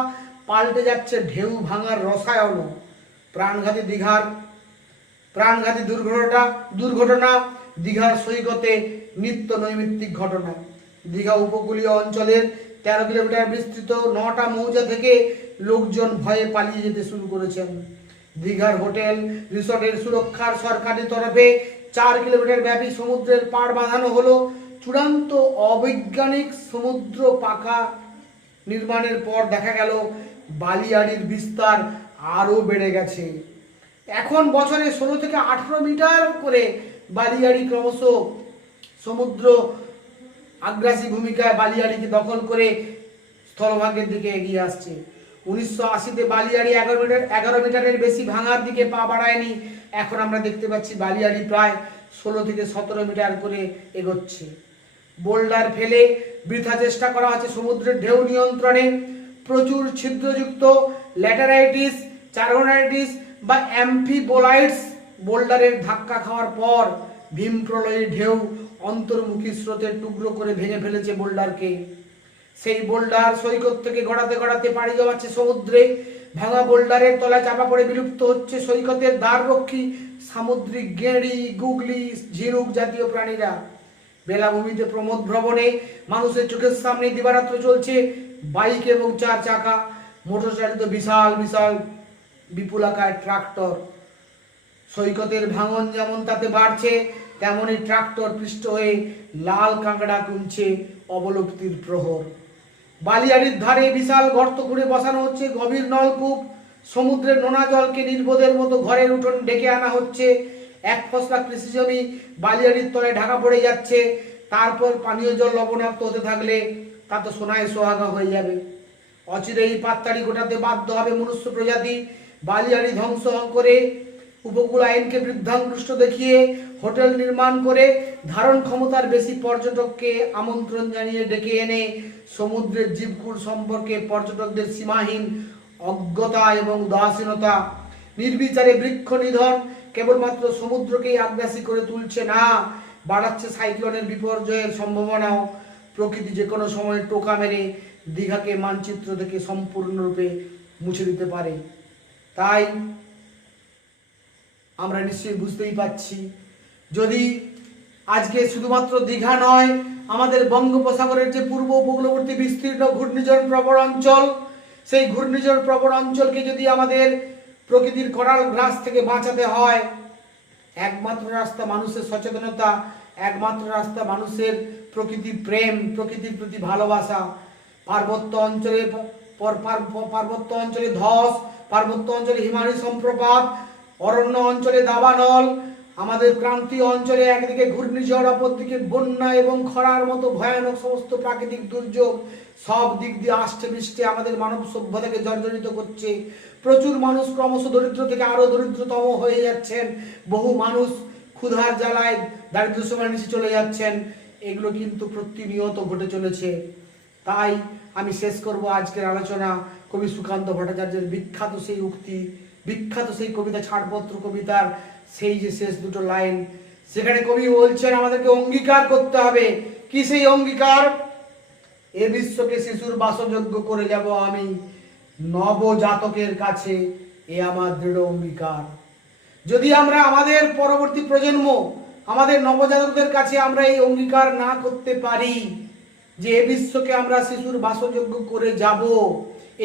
পাল্টে যাচ্ছে ঢেউ ভাঙার রসায়ন। প্রাণঘাতী দুর্ঘটনা দীঘার সৈকতে নিত্য নৈমিত্তিক ঘটনা। দীঘা উপকূলীয় অঞ্চলের 13 কিলোমিটার বিস্তৃত 9টা মৌজা থেকে লোকজন ভয়ে পালিয়ে যেতে শুরু করেছেন। দীঘার হোটেল রিসর্টের সুরক্ষার সরকারি তরফে 4 কিলোমিটার ব্যাপী সমুদ্রের পাড় বাঁধানো হলো। চূড়ান্ত অবৈজ্ঞানিক সমুদ্র পাকা নির্মাণের পর দেখা গেল বালিয়াড়ির বিস্তার আরও বেড়ে গেছে। এখন বছরে 16 থেকে 18 মিটার করে বালিয়াড়ি ক্রমশ সমুদ্র আগ্রাসী ভূমিকায় বালিয়াড়িকে দখল করে স্থলভাগের দিকে এগিয়ে আসছে। 1980-তে বালিয়াড়ি 11 মিটারের বেশি ভাঙার দিকে পা বাড়ায়নি। এখন আমরা দেখতে পাচ্ছি বালিয়াড়ি প্রায় 16 থেকে 17 মিটার করে এগোচ্ছে। বোল্ডার ফেলে বৃথা চেষ্টা করা হচ্ছে সমুদ্রের ঢেউ নিয়ন্ত্রণে। প্রচুর ছিদ্রযুক্ত ল্যাটেরাইটিস, চারোনাইটিস বা অ্যাম্ফিবোলাইটস বোল্ডারের ধাক্কা খাওয়ার পর ভীম প্রলয়ের ঢেউ অন্তর্মুখী স্রোতের টুকরো করে ভেঙে ফেলেছে বোল্ডারকে। সেই বোল্ডার সৈকত থেকে গড়াতে গড়াতে পাড়ি জমাচ্ছে সমুদ্রে। ভাঙা বোল্ডারের তলায় চাপা পড়ে বিলুপ্ত হচ্ছে সৈকতের দ্বাররক্ষী সামুদ্রিক গেঁড়ি, গুগলি, ঝিনুক জাতীয় প্রাণীরা। বেলাভূমিতে প্রমোদ ভ্রমণে মানুষের চোখের সামনে দিবারাত্র চলছে বাইক এবং 4 চাকা, মোটরচালিত বিশাল বিশাল বিপুলাকায় ট্রাক্টর। সৈকতের ভাঙন যেমন তাতে বাড়ছে, তেমনি ট্রাক্টর পৃষ্ঠ হয়ে লাল কাঁকড়া কুঞ্চে অবলুপ্তির প্রহর। বালিয়াড়ির ধারে বিশাল গর্ত করে বসানো হচ্ছে গভীর নলকূপ। সমুদ্রের নোনা জলকে নির্বোধের মতো ঘরের উঠোন ডেকে আনা হচ্ছে। এক ফসলা কৃষি জমি বালিয়াড়ির তলায় ঢাকা পড়ে যাচ্ছে। তারপর পানীয় জল লবণাক্ত হতে থাকলে তা তো সোনায় সোহাগা হয়ে যাবে। অচিরে এই পাত্তাড়ি গোটাতে বাধ্য হবে মনুষ্য প্রজাতি। বালিয়াড়ি ধ্বংস করে উপকূল আইনকে বৃদ্ধাঙ্গুষ্ঠ দেখিয়ে হোটেল নির্মাণ করে ধারণ ক্ষমতার বেশি পর্যটককে আমন্ত্রণ জানিয়ে ডেকে এনে সমুদ্রের জীবকুল সম্পর্কে পর্যটকদের সীমাহীন অজ্ঞতা এবং উদাসীনতা, নির্বিচারে বৃক্ষ নিধন কেবলমাত্র সমুদ্রকেই আগ্রাসী করে তুলছে না, বাড়াচ্ছে সাইক্লোনের বিপর্যয়ের সম্ভাবনাও। প্রকৃতি যে কোনো সময় টোকা মেরে দীঘাকে মানচিত্র থেকে সম্পূর্ণরূপে মুছে দিতে পারে। তাই আমরা নিশ্চয়ই বুঝতেই পাচ্ছি, যদি আজকে শুধুমাত্র দীঘা নয়, আমাদের বঙ্গোপসাগরের যে পূর্ব উপকূলবর্তী বিস্তীর্ণ ঘূর্ণিঝড় প্রবণ অঞ্চল, সেই ঘূর্ণিঝড় প্রবণ অঞ্চলকে যদি আমাদের প্রকৃতির করাল গ্রাস থেকে বাঁচাতে হয়, একমাত্র রাস্তা মানুষের সচেতনতা, একমাত্র রাস্তা মানুষের প্রকৃতি প্রেম, প্রকৃতির প্রতি ভালোবাসা। পার্বত্য অঞ্চলে ধস, পার্বত্য অঞ্চলে হিমালয় সম্প্রপাত, অরণ্য অঞ্চলে দাবানল, আমাদের ক্রান্তীয় অঞ্চলে একদিকে ঘূর্ণিঝড়, অপরদিকে বন্যা এবং খরার মতো ভয়ানক সমস্ত প্রাকৃতিক দুর্যোগ সব দিক দিয়ে আষ্টে পৃষ্ঠে আমাদের মানব সভ্যতাকে জর্জরিত করছে। প্রচুর মানুষ ক্রমশ দরিদ্র থেকে আরো দরিদ্রতম হয়ে যাচ্ছেন। বহু মানুষ ক্ষুধার জ্বালায় দারিদ্র্য সীমার নিচে চলে যাচ্ছেন। এগুলো কিন্তু প্রতিনিয়ত ঘটে চলেছে। তাই আমি শেষ করব আজকের আলোচনা কবি সুকান্ত ভট্টাচার্যের বিখ্যাত সেই উক্তি, বিখ্যাত সেই কবিতা ছাড়পত্র কবিতার সেই যে শেষ দুটো লাইন, সেখানে কবি বলছেন আমাদেরকে অঙ্গীকার করতে হবে। কি সেই অঙ্গীকার? এ বিশ্বকে শিশুর বাসযোগ্য করে যাব আমি, নবজাতকের কাছে এ আমার দৃঢ় অঙ্গীকার। যদি আমরা আমাদের পরবর্তী প্রজন্ম, আমাদের নবজাতকদের কাছে আমরা এই অঙ্গীকার না করতে পারি, যে এ বিশ্বকে আমরা শিশুর বাসযোগ্য করে যাব,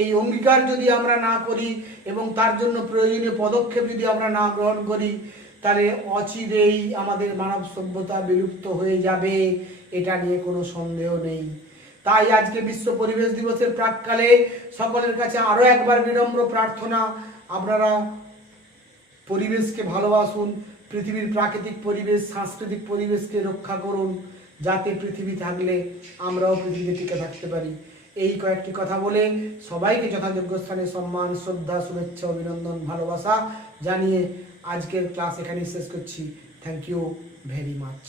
এই অঙ্গীকার যদি আমরা না করি এবং তার জন্য প্রয়োজনীয় পদক্ষেপ যদি আমরা না গ্রহণ করি, তাহলে অচিরেই আমাদের মানব সভ্যতা বিলুপ্ত হয়ে যাবে, এটা নিয়ে কোনো সন্দেহ নেই। তাই আজকে বিশ্ব পরিবেশ দিবসের প্রাককালে সকলের কাছে আরও একবার বিনম্র প্রার্থনা, আপনারা পরিবেশকে ভালোবাসুন, পৃথিবীর প্রাকৃতিক পরিবেশ, সাংস্কৃতিক পরিবেশকে রক্ষা করুন, যাতে পৃথিবী থাকলে আমরাও পৃথিবীতে টিকে থাকতে পারি। এই কয়েকটি কথা বলে সবাইকে যথাযোগ্য স্থানে সম্মান, শ্রদ্ধা, শুভেচ্ছা, অভিনন্দন, ভালোবাসা জানিয়ে আজকের ক্লাস এখানেই শেষ করছি। Thank you very much.